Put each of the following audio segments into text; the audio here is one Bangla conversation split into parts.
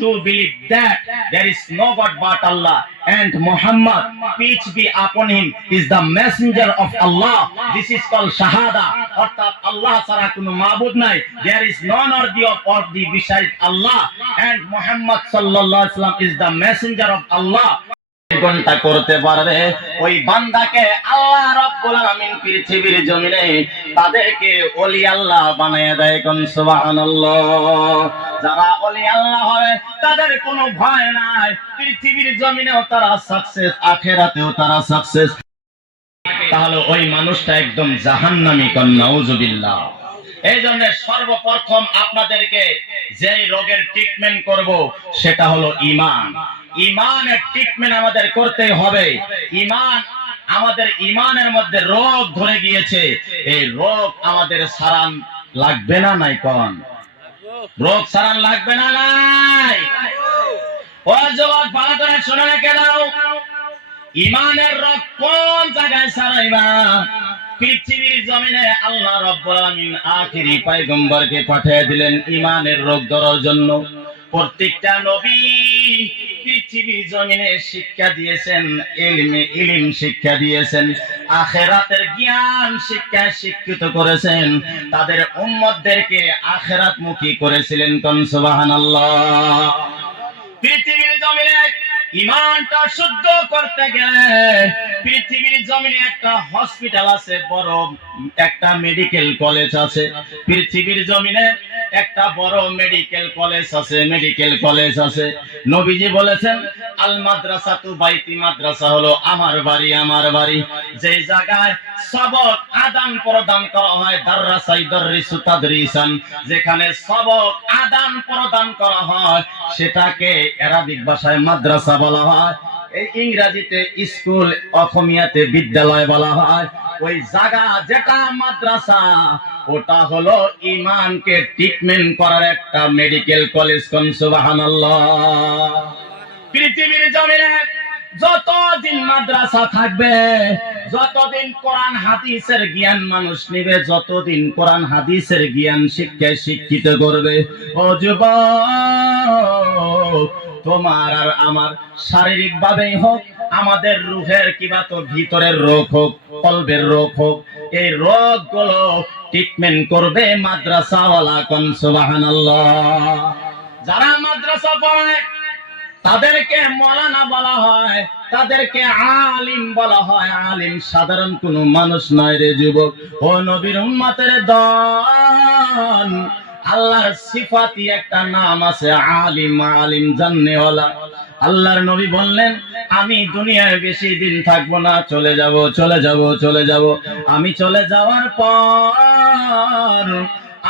to believe that there is no God but Allah and Muhammad, peace be upon him, is the messenger of Allah. This is called shahada. অর্থাৎ আল্লাহ ছাড়া কোনো মাবুদ নাই, there is none of the beside Allah, and Muhammad sallallahu alaihi wasallam is the messenger of Allah. কোনটা করতে পারবে ওই বান্দাকে আল্লাহ রাব্বুল আলামিন পৃথিবীর জমিনে তাদেরকে ওলি আল্লাহ বানায় দেয়। কোন সুবহানাল্লাহ। যারা ওলি আল্লাহ হয় তাদের কোনো ভয় নাই, পৃথিবীর জমিনেও তারা সাকসেস, আখিরাতেও তারা সাকসেস। তাহলে ওই মানুষটা একদম জাহান্নামী। কোন নাউজুবিল্লাহ। এই জন্য সর্বপ্রথম আপনাদেরকে যে রোগের ট্রিটমেন্ট করব সেটা হলো ঈমান। ঈমানের ট্রিটমেন্ট আমাদের করতে হবে। ঈমান, আমাদের ঈমানের মধ্যে রোগ ধরে গিয়েছে, এই রোগ আমাদের সারান লাগবে না নাই? কোন রোগ সারান লাগবে না নাই? ও যুবক ভালো করে শুনে রেখে দাও, ঈমানের রোগ কোন জায়গায় সারাইবা? পৃথিবীর জমিনে আল্লাহ রাব্বুল আলামিন আখিরি পয়গম্বরকে পাঠিয়ে দিলেন ঈমানের রোগ ধরার জন্য। প্রত্যেকটা নবী পৃথিবীর জমিনে শিক্ষা দিয়েছেন, ইলম শিক্ষা দিয়েছেন, আখিরাতের জ্ঞান শিক্ষায় শিক্ষিত করেছেন, তাদের উম্মতদেরকে আখিরাতমুখী করেছিলেন। কোন সুবহানাল্লাহ। পৃথিবীর জমিনে ঈমানটা শুদ্ধ করতে গেলে পৃথিবীর জমিনে একটা হসপিটাল আছে, বড় একটা মেডিকেল কলেজ আছে। পৃথিবীর জমিনে একটা বড় মেডিকেল কলেজ আছে। নবীজি বলেছেন আল মাদ্রাসাতু বাইতি, মাদ্রাসা হলো আমার বাড়ি। যে জায়গায় সবক আদান প্রদান করা হয়, দাররাসাই দাররিসু তাদরিসান, যেখানে সবক আদান প্রদান করা হয় সেটাকে আরবিক ভাষায় মাদ্রাসা বলা হয়, এই ইংরেজিতে স্কুল, অসমীয়াতে বিদ্যালয় বলা হয়। ওই জায়গা যেটা মাদ্রাসা, ওটা হলো ঈমানকে ট্রিটমেন্ট করার একটা মেডিকেল কলেজ। কোন সুবহানাল্লাহ। পৃথিবীর জমিনে যতদিন মাদ্রাসা থাকবে, যতদিন কোরআন হাদিসের জ্ঞান মানুষ নেবে, যতদিন কোরআন হাদিসের জ্ঞান শিক্ষায় শিক্ষিত করবে, ও যুবক, তোমার আর আমার শারীরিক ভাবেই হোক, আমাদের রূহের কিবা তো ভিতরের রোগ হোক, কলবের রোগ হোক, এই রোগগুলো ট্রিটমেন্ট করবে মাদ্রাসাওয়ালা। কোন সুবহানাল্লাহ। যারা মাদ্রাসা পড়ে তাদেরকে মাওলানা বলা হয়, তাদেরকে আলিম বলা হয়। আলিম সাধারণ কোনো মানুষ নয় রে যুবক। ও নবীর উম্মতের দল, আল্লাহর সিফাতি একটা নাম আছে আলিম। আলিম জাননেওয়ালা। আল্লাহর নবী বললেন আমি দুনিয়ায় বেশি দিন থাকবো না, চলে যাব। আমি চলে যাওয়ার পর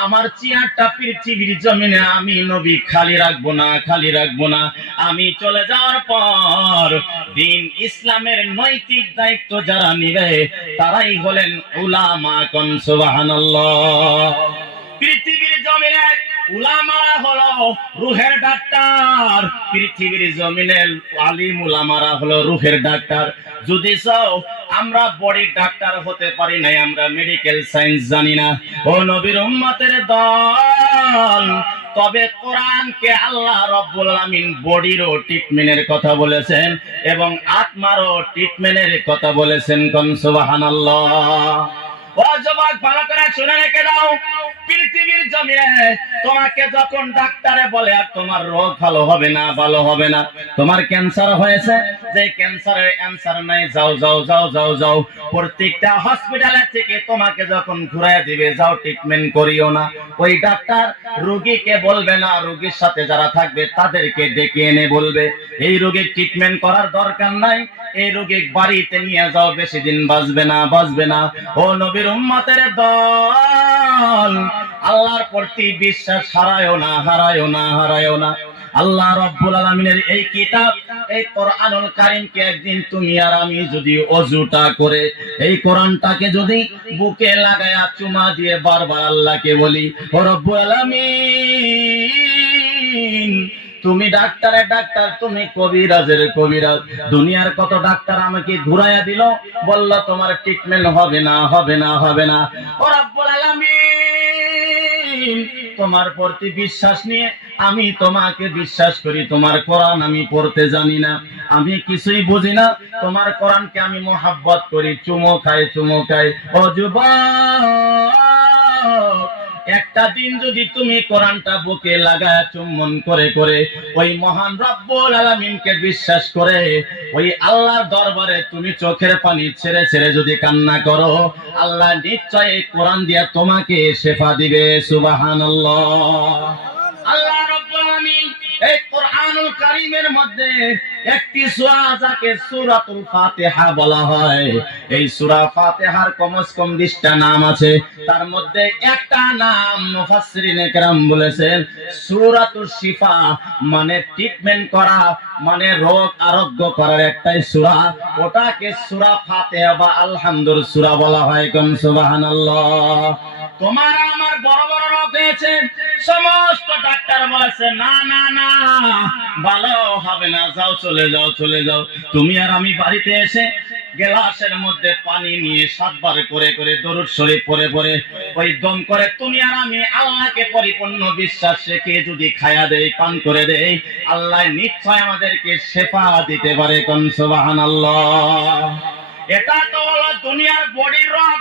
আমার চেয়ারটা পৃথিবীর জমিনে আমি নবী খালি রাখবো না। আমি চলে যাওয়ার পর দিন ইসলামের নৈতিক দায়িত্ব যারা নিবে তারাই হলেন উলামা। কোন সুবহানাল্লাহ। পৃথিবীর জমিনে উলামারা হলো রূহের ডাক্তার, পৃথিবীর জমিনে আলিম উলামারা হলো রূহের ডাক্তার। যদি চাও আমরা বডি ডাক্তার হতে পারি না, আমরা মেডিকেল সায়েন্স জানি না। ও নবীর উম্মতের দল, তবে কোরআনকে আল্লাহ রাব্বুল আলামিন বডিরও ট্রিটমেন্টের কথা বলেছেন এবং আত্মারও ট্রিটমেন্টের কথা বলেছেন। কোন সুবহানাল্লাহ। ও যুবক ভালো করে শুনে রেখে দাও, পৃথিবীর জমিনে তোমাকে যখন ডাক্তারে বলে আর তোমার রোগ ভালো হবে না, তোমার ক্যান্সার হয়েছে, যে ক্যান্সারের অ্যানসার নাই, যাও। প্রত্যেকটা হসপিটালে থেকে তোমাকে যখন ঘুরায় দিবে, যাও ট্রিটমেন্ট করিও না। ওই ডাক্তার রোগীকে বলবে না, রোগীর সাথে যারা থাকবে তাদেরকে ডেকে এনে বলবে এই রোগীর ট্রিটমেন্ট করার দরকার নাই, এই রোগী বাড়িতে নিয়ে যাও, বেশি দিন বাঁচবে না। ও নবীর উম্মতের দল, আল্লাহর প্রতি বিশ্বাস হারায়ও না। আল্লাহ রাব্বুল আলামিনের এই কিতাব, এই কোরআনুল কারীমকে একদিন তুমি আর আমি যদি ওযুটা করে এই কোরআনটাকে যদি বুকে লাগায়া চুমা দিয়ে বারবার আল্লাহকে বলি, ও রব্বুল আলামিন, তুমি ডাক্তারের ডাক্তার, তুমি কবিরাজের কবিরাজ, দুনিয়ার কত ডাক্তার আমাকে ঘুরাইয়া দিল, বলল তোমার ট্রিটমেন্ট হবে না। ও রব্বুল আলামিন, তোমার প্রতি বিশ্বাস নিয়ে আমি তোমাকে বিশ্বাস করি, তোমার কোরআন আমি পড়তে জানি না, আমি কিছুই বুঝি না, তোমার কোরআনকে আমি মোহাব্বত করি, চুমো খাই। ও যুবক, একটা দিন যদি তুমি কোরআনটা বুকে লাগায় চুম্বন করে করে ওই মহান রব্বুল আলামিনকে বিশ্বাস করে ওই আল্লাহর দরবারে তুমি চোখের পানি ছেড়ে ছেড়ে যদি কান্না করো, আল্লাহ নিশ্চয় এই কোরআন দিয়ে তোমাকে শেফা দিবে। সুবহানাল্লাহ। আল্লাহ রাব্বুল আলামিন এই কোরআনুল কারীমের মধ্যে একটি সূরা যাকে সূরাতুল ফাতিহা বলা হয়, এই সূরা ফাতিহার কমস কম 20টা নাম আছে, তার মধ্যে একটা নাম মুফাসসিরিনে কেরাম বলেছেন সূরাতুশ শিফা, মানে ট্রিটমেন্ট করা, মানে রোগ আরোগ্য করার একটাই সূরা, ওটাকে সূরা ফাতিহা বা আলহামদুর সূরা বলা হয়। কোন সুবহানাল্লাহ। তোমার আমার বড় বড় রোগ হয়েছে, সমস্ত ডাক্তার বলেছে না না না ভালো হবে না, যাও চলে যাও। তুমি আর আমি বাড়িতে এসে গ্লাসের মধ্যে পানি নিয়ে 7 বার করে করে দরুদ শরীফ পড়ে পড়ে ওই দম করে তুমি আর আমি আল্লাহকে পরিপূর্ণ বিশ্বাস রেখে যদি খায়া দেই, পান করে দেই, আল্লাহ নিশ্চয় আমাদেরকে শেফা দিতে পারে। কোন সুবহানাল্লাহ। এটা তো হলো দুনিয়ার বডির রোগ,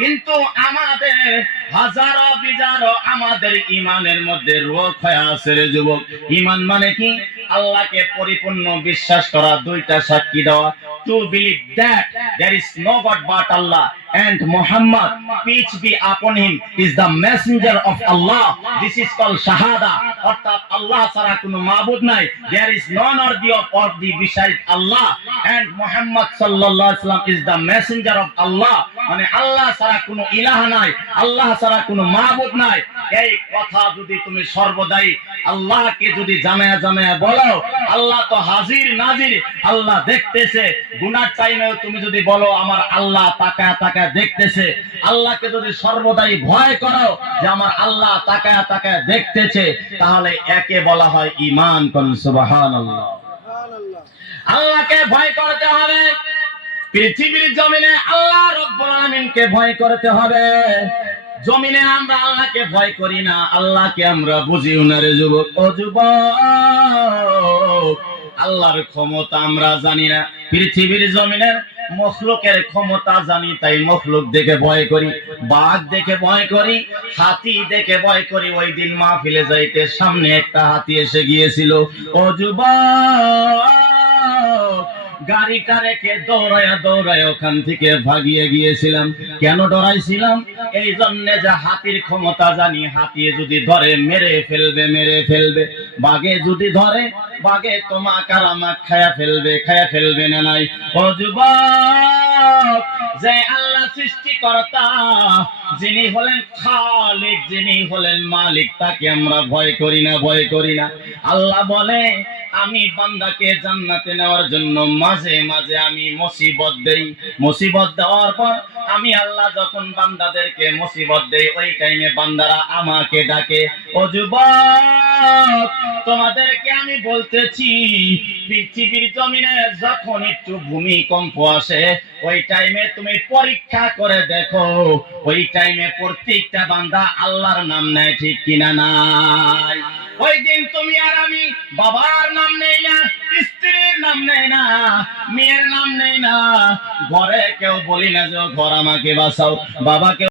কিন্তু আমাদের হাজারো বিজারো আমাদের ইমানের মধ্যে রোগ হয়ে আছে রে যুবক। ইমান মানে কি? আল্লাহকে পরিপূর্ণ বিশ্বাস করা, দুইটা সাক্ষী দেওয়া, to believe that there is no God but Allah and Muhammad, peace be upon him, is the messenger of Allah. This is called shahada, অর্থাৎ আল্লাহ ছাড়া কোনো মাবুদ নাই, there is none of the beside Allah, and Muhammad sallallahu alaihi wasallam is the messenger of Allah, মানে আল্লাহ ছাড়া কোনো ইলাহ নাই, আল্লাহ ছাড়া কোনো মাবুদ নাই। এই কথা যদি তুমি সর্বদাই আল্লাহকে যদি জানায়া বলো, আল্লাহ তো হাজির নাজির, আল্লাহ দেখতেছে। গুনার টাইমেও তুমি যদি বলো আমার আল্লাহ তাকায় দেখতেছে, আল্লাহকে যদি সর্বদাই ভয় করো যে আমার আল্লাহ তাকায় দেখতেছে, তাহলে একে বলা হয় ঈমান। কোন সুবহানাল্লাহ। আল্লাহকে ভয় করতে হবে, পৃথিবীর জমিনে আল্লাহ রাব্বুল আলামিনকে ভয় করতে হবে। জমিনে আমরা আল্লাহকে ভয় করি না, আল্লাহকে আমরা বুঝিও না রে যুবক। ও যুবক, আল্লাহর ক্ষমতা আমরা জানি না, পৃথিবীর জমিনের মখলুকের ক্ষমতা জানি, তাই মখলুক দেখে ভয় করি, বাঘ দেখে ভয় করি, হাতি দেখে ভয় করি। ওই দিন মাহফিলে যাইতে সামনে একটা হাতি এসে গিয়েছিল। ও যুবক, গাড়িটা রেখে দৌড়ায় ওখান থেকে ভাগিয়ে গিয়েছিলাম। কেন ডরাইছিলাম? এই জন্যে যে হাতির ক্ষমতা জানি, হাতি যদি ধরে মেরে ফেলবে। বাঘে যদি ধরে, বাঘে তোমাকে আর আমাকে খায়া ফেলবে না নাই। ও যুবক, যে আল্লাহ সৃষ্টিকর্তা, যিনি হলেন খালিক, যিনি হলেন মালিক, তাকে আমরা ভয় করি না। আল্লাহ বলে আমি বান্দাকে জান্নাতে নেওয়ার জন্য মাঝে মাঝে আমি মুসিবত দেই, মুসিবত দেওয়ার পর আমি আল্লাহ যখন বান্দাদেরকে মুসিবত দেই, ওই টাইমে বান্দারা আমাকে ডাকে। ও যুবক, তোমাদেরকে আমি বলতেছি, পৃথিবীর জমিনে যখন একটু ভূমিকম্প আসে, ওই টাইমে তুমি পরীক্ষা করে দেখো, ওই টাইমে প্রত্যেকটা বান্দা আল্লাহর নাম নেয়, ঠিক কিনা নাই? ওই দিন তুমি আর আমি বাবার নাম নেই না, স্ত্রীর নাম নেই না, মেয়ের নাম নেই না, ঘরে কেউ বলি না যে ঘর আমাকে বাঁচাও, বাবাকে